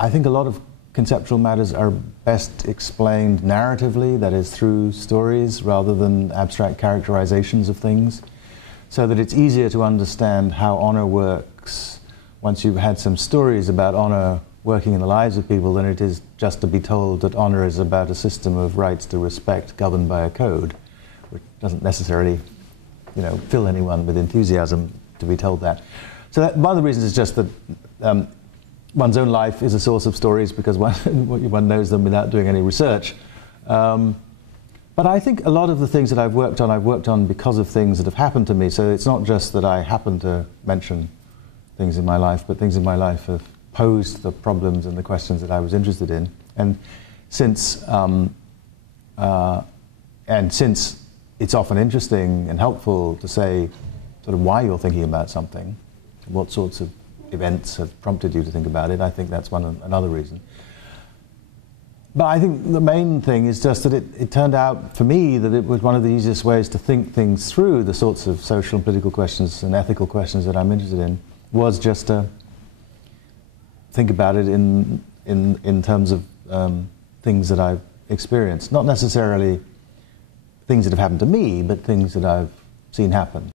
I think a lot of conceptual matters are best explained narratively, that is, through stories rather than abstract characterizations of things, so that it's easier to understand how honor works once you've had some stories about honor working in the lives of people than it is just to be told that honor is about a system of rights to respect governed by a code, which doesn't necessarily, fill anyone with enthusiasm to be told that. So one of the reasons is just that one's own life is a source of stories because one knows them without doing any research. But I think a lot of the things that I've worked on because of things that have happened to me. So it's not just that I happen to mention things in my life, but things in my life have posed the problems and the questions that I was interested in. And since it's often interesting and helpful to say sort of why you're thinking about something, what sorts of events have prompted you to think about it, I think that's another reason. But I think the main thing is just that it turned out for me that it was one of the easiest ways to think things through, the sorts of social and political questions and ethical questions that I'm interested in, was just to think about it in terms of things that I've experienced. Not necessarily things that have happened to me, but things that I've seen happen.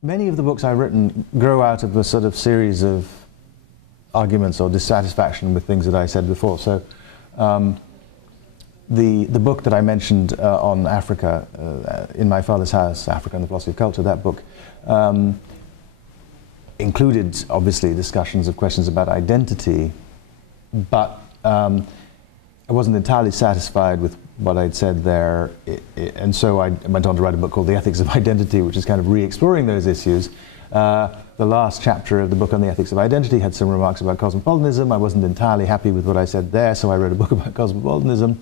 Many of the books I've written grow out of a sort of series of arguments or dissatisfaction with things that I said before. So the book that I mentioned on Africa, In My Father's House, Africa and the Philosophy of Culture, that book included, obviously, discussions of questions about identity, but I wasn't entirely satisfied with what I'd said there, and so I went on to write a book called The Ethics of Identity, which is kind of re-exploring those issues. The last chapter of the book on the ethics of identity had some remarks about cosmopolitanism. I wasn't entirely happy with what I said there, so I wrote a book about cosmopolitanism.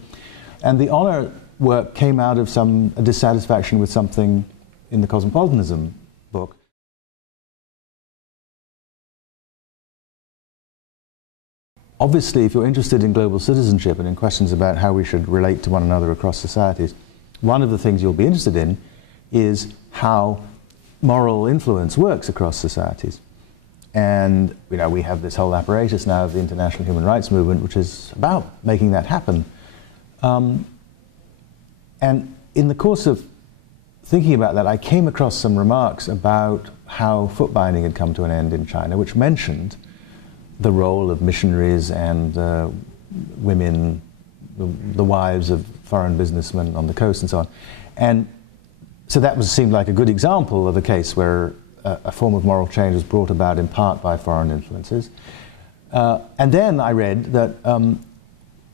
And the honor work came out of some dissatisfaction with something in the cosmopolitanism book. Obviously, if you're interested in global citizenship and in questions about how we should relate to one another across societies, one of the things you'll be interested in is how moral influence works across societies. And we have this whole apparatus now of the international human rights movement, which is about making that happen. And in the course of thinking about that, I came across some remarks about how foot binding had come to an end in China, which mentioned the role of missionaries and women, the wives of foreign businessmen on the coast and so on. And so that seemed like a good example of a case where a form of moral change was brought about in part by foreign influences. And then I read that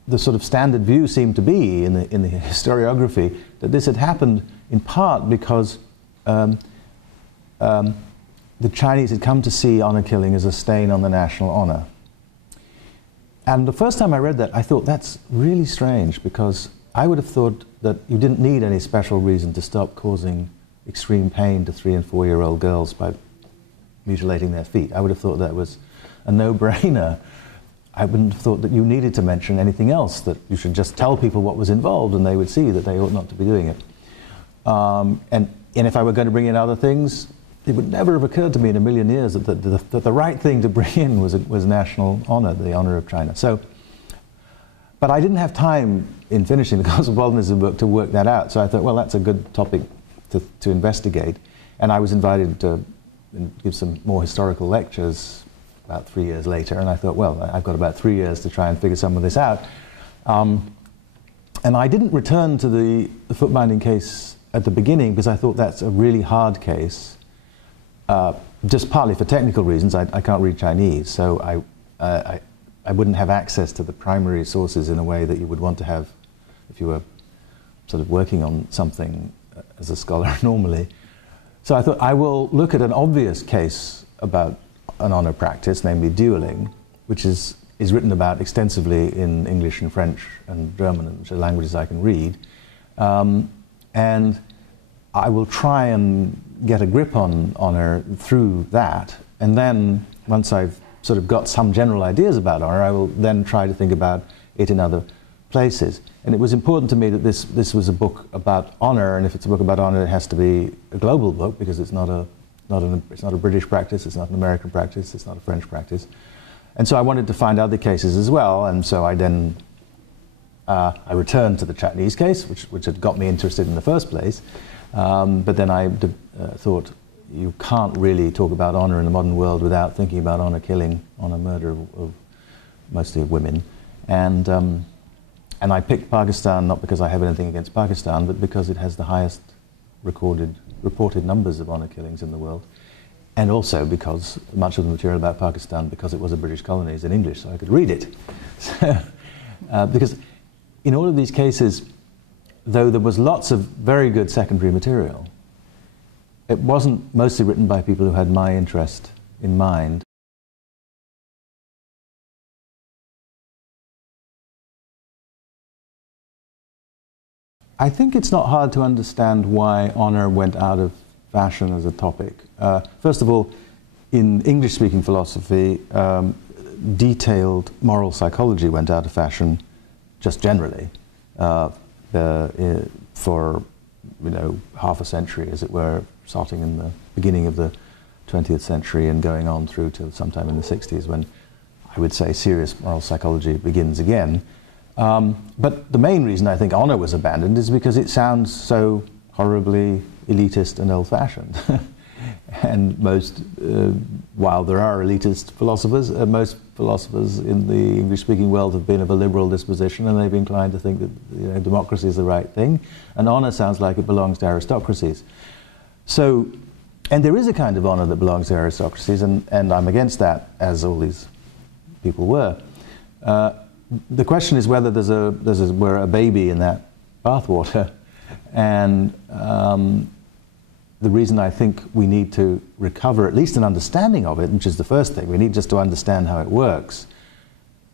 the sort of standard view seemed to be in the historiography that this had happened in part because the Chinese had come to see honor killing as a stain on the national honor. And the first time I read that, I thought, that's really strange, because I would have thought that you didn't need any special reason to stop causing extreme pain to 3- and 4-year-old girls by mutilating their feet. I would have thought that was a no-brainer. I wouldn't have thought that you needed to mention anything else, that you should just tell people what was involved and they would see that they ought not to be doing it. And if I were going to bring in other things, it would never have occurred to me in a million years that the right thing to bring in was national honor, the honor of China. So, but I didn't have time in finishing the cosmopolitanism book to work that out. So I thought, well, that's a good topic to investigate. And I was invited to give some more historical lectures about 3 years later. And I thought, well, I've got about 3 years to try and figure some of this out. And I didn't return to the foot binding case at the beginning because I thought that's a really hard case. Just partly for technical reasons. I can't read Chinese, so I wouldn't have access to the primary sources in a way that you would want to have if you were sort of working on something as a scholar normally. So I thought I will look at an obvious case about an honor practice, namely dueling, which is written about extensively in English and French and German, which are languages I can read. And I will try and get a grip on honor through that, and then once I've sort of got some general ideas about honor, I will then try to think about it in other places. And it was important to me that this was a book about honor, and if it's a book about honor, it has to be a global book because it's not it's not a British practice, it's not an American practice, it's not a French practice. And so I wanted to find other cases as well, and so I then I returned to the Chinese case, which had got me interested in the first place, but then I thought you can't really talk about honor in the modern world without thinking about honor killing, honor murder of mostly of women. And I picked Pakistan not because I have anything against Pakistan, but because it has the highest reported numbers of honor killings in the world. And also because much of the material about Pakistan, because it was a British colony, is in English, so I could read it. Because in all of these cases, though there was lots of very good secondary material, it wasn't mostly written by people who had my interest in mind. I think it's not hard to understand why honor went out of fashion as a topic. First of all, in English-speaking philosophy, detailed moral psychology went out of fashion just generally for half a century, as it were, starting in the beginning of the 20th century and going on through to sometime in the 60s, when I would say serious moral psychology begins again. But the main reason I think honor was abandoned is because it sounds so horribly elitist and old-fashioned. And while there are elitist philosophers, most philosophers in the English-speaking world have been of a liberal disposition, and they've inclined to think that democracy is the right thing, and honor sounds like it belongs to aristocracies. So, and there is a kind of honor that belongs to aristocracies, and I'm against that, as all these people were. The question is whether we're a baby in that bathwater, and the reason I think we need to recover at least an understanding of it, which is the first thing, we need just to understand how it works.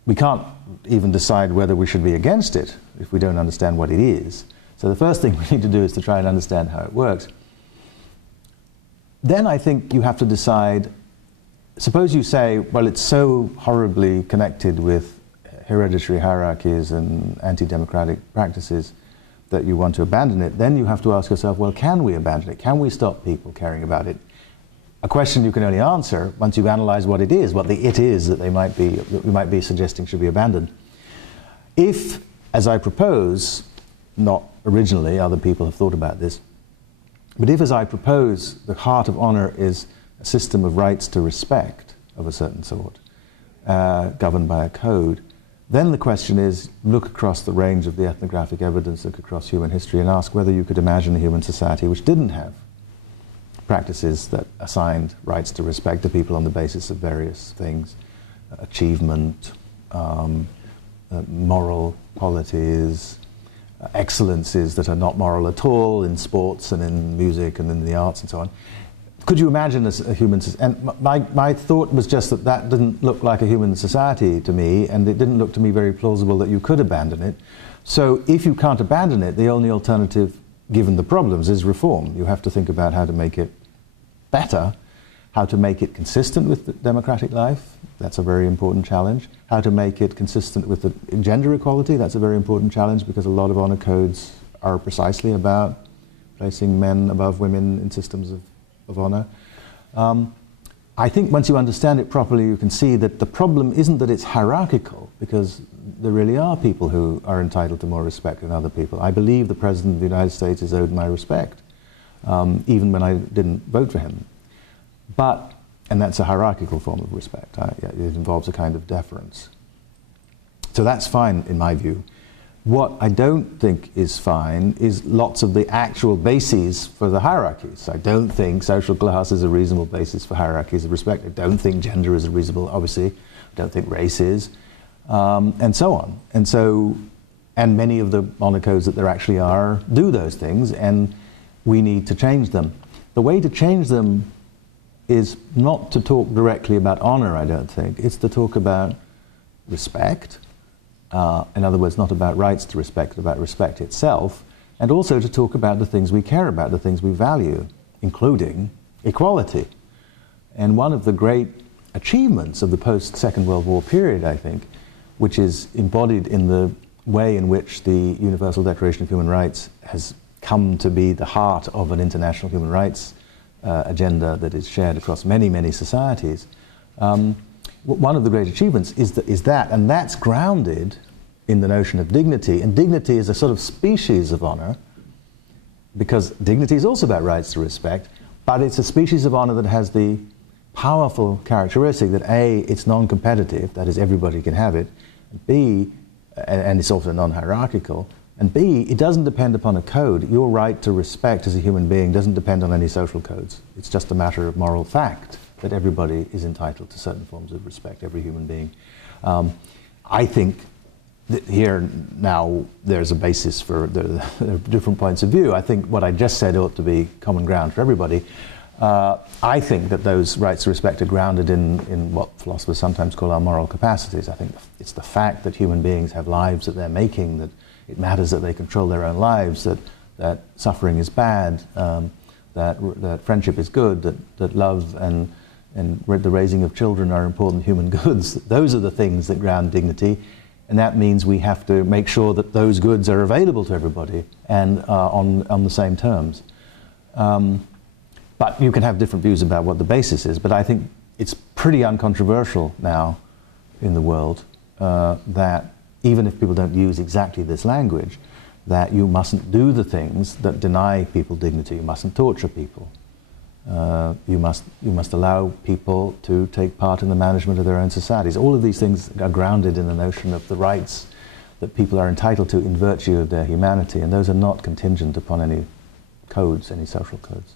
We can't even decide whether we should be against it if we don't understand what it is. So the first thing we need to do is to try and understand how it works. Then I think you have to decide, suppose you say, well, it's so horribly connected with hereditary hierarchies and anti-democratic practices that you want to abandon it, then you have to ask yourself, well, can we abandon it? Can we stop people caring about it? A question you can only answer once you've analyzed what it is, what the it is that we might be suggesting should be abandoned. If, as I propose, not originally, other people have thought about this, but if, as I propose, the heart of honor is a system of rights to respect of a certain sort, governed by a code, then the question is, look across the range of the ethnographic evidence, look across human history, and ask whether you could imagine a human society which didn't have practices that assigned rights to respect to people on the basis of various things, achievement, moral qualities, excellences that are not moral at all in sports and in music and in the arts and so on. Could you imagine a human society? And my thought was just that didn't look like a human society to me, and it didn't look to me very plausible that you could abandon it. So if you can't abandon it, the only alternative, given the problems, is reform. You have to think about how to make it better, how to make it consistent with democratic life. That's a very important challenge. How to make it consistent with the gender equality. That's a very important challenge, because a lot of honor codes are precisely about placing men above women in systems of honor. I think once you understand it properly, you can see that the problem isn't that it's hierarchical, because there really are people who are entitled to more respect than other people. I believe the President of the United States is owed my respect, even when I didn't vote for him. And that's a hierarchical form of respect. It involves a kind of deference. So that's fine in my view. What I don't think is fine is lots of the actual bases for the hierarchies. I don't think social class is a reasonable basis for hierarchies of respect. I don't think gender is a reasonable, obviously. I don't think race is, and so on. And many of the honor codes that there actually are do those things, and we need to change them. The way to change them is not to talk directly about honor, I don't think. It's to talk about respect. In other words, not about rights to respect, but about respect itself, and also to talk about the things we care about, the things we value, including equality. And one of the great achievements of the post-Second World War period, I think, which is embodied in the way in which the Universal Declaration of Human Rights has come to be the heart of an international human rights agenda that is shared across many, many societies. One of the great achievements is that, and that's grounded in the notion of dignity, and dignity is a sort of species of honor, because dignity is also about rights to respect, but it's a species of honor that has the powerful characteristic that A, it's non-competitive, that is everybody can have it, B, and it's also non-hierarchical, and B, it doesn't depend upon a code. Your right to respect as a human being doesn't depend on any social codes. It's just a matter of moral fact that everybody is entitled to certain forms of respect, every human being. I think that here now there's a basis for the different points of view. I think what I just said ought to be common ground for everybody. I think that those rights to respect are grounded in what philosophers sometimes call our moral capacities. I think it's the fact that human beings have lives that they're making, that it matters that they control their own lives, that suffering is bad, that friendship is good, that love and the raising of children are important human goods. Those are the things that ground dignity, and that means we have to make sure that those goods are available to everybody and on the same terms. But you can have different views about what the basis is, but I think it's pretty uncontroversial now in the world that even if people don't use exactly this language, that you mustn't do the things that deny people dignity. You mustn't torture people. You must allow people to take part in the management of their own societies. All of these things are grounded in the notion of the rights that people are entitled to in virtue of their humanity, and those are not contingent upon any codes, any social codes.